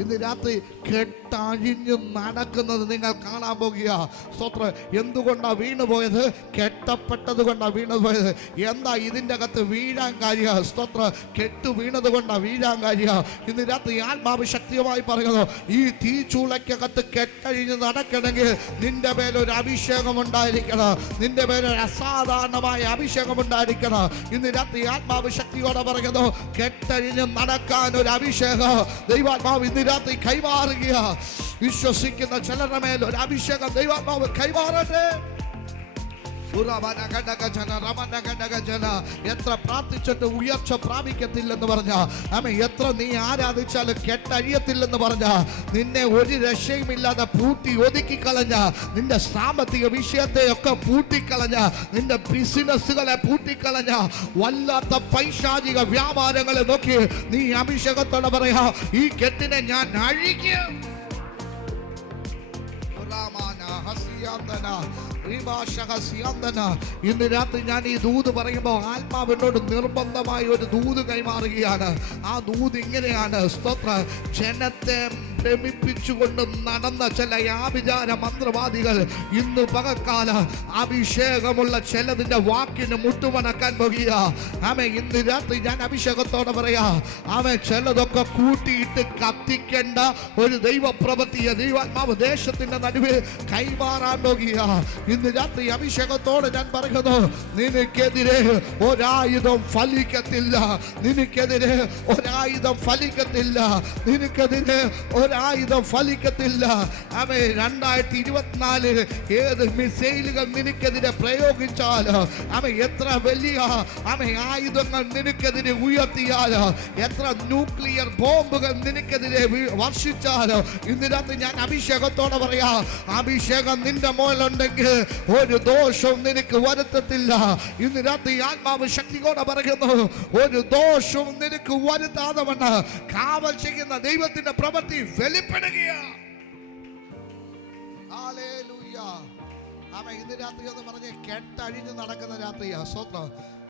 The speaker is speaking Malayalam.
ഇന്ന് രാത്രി കെട്ടഴിഞ്ഞു നടക്കുന്നത് നിങ്ങൾ കാണാൻ പോകുക. സ്വത്ര എന്തുകൊണ്ടാ വീണു പോയത് കെട്ടപ്പെട്ടത് കൊണ്ടാ വീണു പോയത് എന്താ ഇതിന്റെ അകത്ത് വീഴാൻ കാര്യ? സ്തോത്ര കെട്ടു വീണത് കൊണ്ടാ വീഴാൻ കാര്യ? ഇന്ന് രാത്രി ആത്മാവ് ശക്തിയുമായി പറയുന്നു ഈ തീച്ചൂളയ്ക്കകത്ത് കെട്ടഴിഞ്ഞ് നടക്കണമെങ്കിൽ നിന്റെ മേലൊരു അഭിഷേകം ഉണ്ടായിരിക്കണം. നിന്റെ മേലൊരു അസാധാരണമായ അഭിഷേകം ഉണ്ടായിരിക്കണം. ഇന്ന് രാത്രി ആത്മാവ് ശക്തിയോടെ പറയുന്നു കെട്ടഴിഞ്ഞ് നടക്കാൻ ഒരു അഭിഷേകം. ദൈവാത്മാവ് ഇന്ന് രാത്രി കൈമാറുക വിശ്വസിക്കുന്ന ചിലരുടെ മേൽ ഒരു അഭിഷേകം ദൈവാത്മാവ് കൈമാറട്ടെ. എത്ര പ്രാർത്ഥിച്ചിട്ട് ഉയർച്ച പ്രാപിക്കത്തില്ലെന്ന് പറഞ്ഞ. ആമ എത്ര നീ ആരാധിച്ചാലും കെട്ടഴിയത്തില്ലെന്ന് പറഞ്ഞ. നിന്നെ ഒരു രക്ഷയും ഇല്ലാതെ പൂട്ടി ഒതുക്കി കളഞ്ഞ. നിന്റെ സാമ്പത്തിക വിഷയത്തെ ഒക്കെ പൂട്ടിക്കളഞ്ഞ നിന്റെ ബിസിനസ്സുകളെ പൂട്ടിക്കളഞ്ഞ വല്ലാത്ത പൈശാചിക വ്യാപാരങ്ങളെ നോക്കി നീ അഭിഷേകത്തോടെ പറയാ ഈ കെട്ടിനെ ഞാൻ അഴിക്കും. ഇന്ന് രാത്രി ഞാൻ ഈ ദൂത് പറയുമ്പോൾ ആത്മാവിനോട് നിർബന്ധമായി ഒരു ദൂത് കൈമാറുകയാണ്. ആ ദൂത് ഇങ്ങനെയാണ്. സ്തോത്ര. ജനത്തെ ഭ്രമിപ്പിച്ചുകൊണ്ട് നടന്ന ചില ആഭിചാര മന്ത്രവാദികൾ ഇന്ന് പകക്കാല അഭിഷേകമുള്ള ചിലതിന്റെ വാക്കിന് മുട്ടുമണക്കാൻ പോകുക ആമേ ഇന്ന് രാത്രി ഞാൻ അഭിഷേകത്തോടെ പറയാ ആമേ ചിലതൊക്കെ കൂട്ടിയിട്ട് കത്തിക്കേണ്ട ഒരു ദൈവപ്രവൃത്തിയെ ദൈവാത്മാവ് ദേശത്തിന്റെ നടുവിൽ കൈമാറാൻ പോകുക ഇന്ന് രാത്രി അഭിഷേകത്തോടെ ഞാൻ പറയുന്നു നിനക്കെതിരെ ഒരായുധം ഫലിക്കത്തില്ല. നിനക്കെതിരെ ഒരായുധം ഫലിക്കത്തില്ല. നിനക്കെതിരെ ഒരായുധം ഫലിക്കത്തില്ല. അവ രണ്ടായിരത്തി ഇരുപത്തിനാല് ഏത് മിസൈലുകൾ നിനക്കെതിരെ പ്രയോഗിച്ചാൽ അവ എത്ര വലിയ അവ ആയുധങ്ങൾ നിനക്കെതിരെ ഉയർത്തിയാൽ എത്ര ന്യൂക്ലിയർ ബോംബുകൾ നിനക്കെതിരെ വർഷിച്ചാൽ. ഇന്ന് രാത്രി ഞാൻ അഭിഷേകത്തോടെ പറയാം അഭിഷേകം നിന്റെ മോലുണ്ടെങ്കിൽ ഒരു ദോഷവും നിനക്ക് വരുത്തത്തില്ല. ഇന്ന് രാത്രി ആത്മാവ് ശക്തിയോടെ പറയുന്നു ഒരു ദോഷവും നിനക്ക് വരുത്താതെ വന്ന് കാവൽ ചെയ്യുന്ന ദൈവത്തിന്റെ പ്രവൃത്തി വെളിപ്പെടുകയാണ്. ഇന്ന് രാത്രി എന്ന് പറഞ്ഞ് കെട്ടഴിഞ്ഞ് നടക്കുന്ന രാത്രിയാ. സ്വത്രം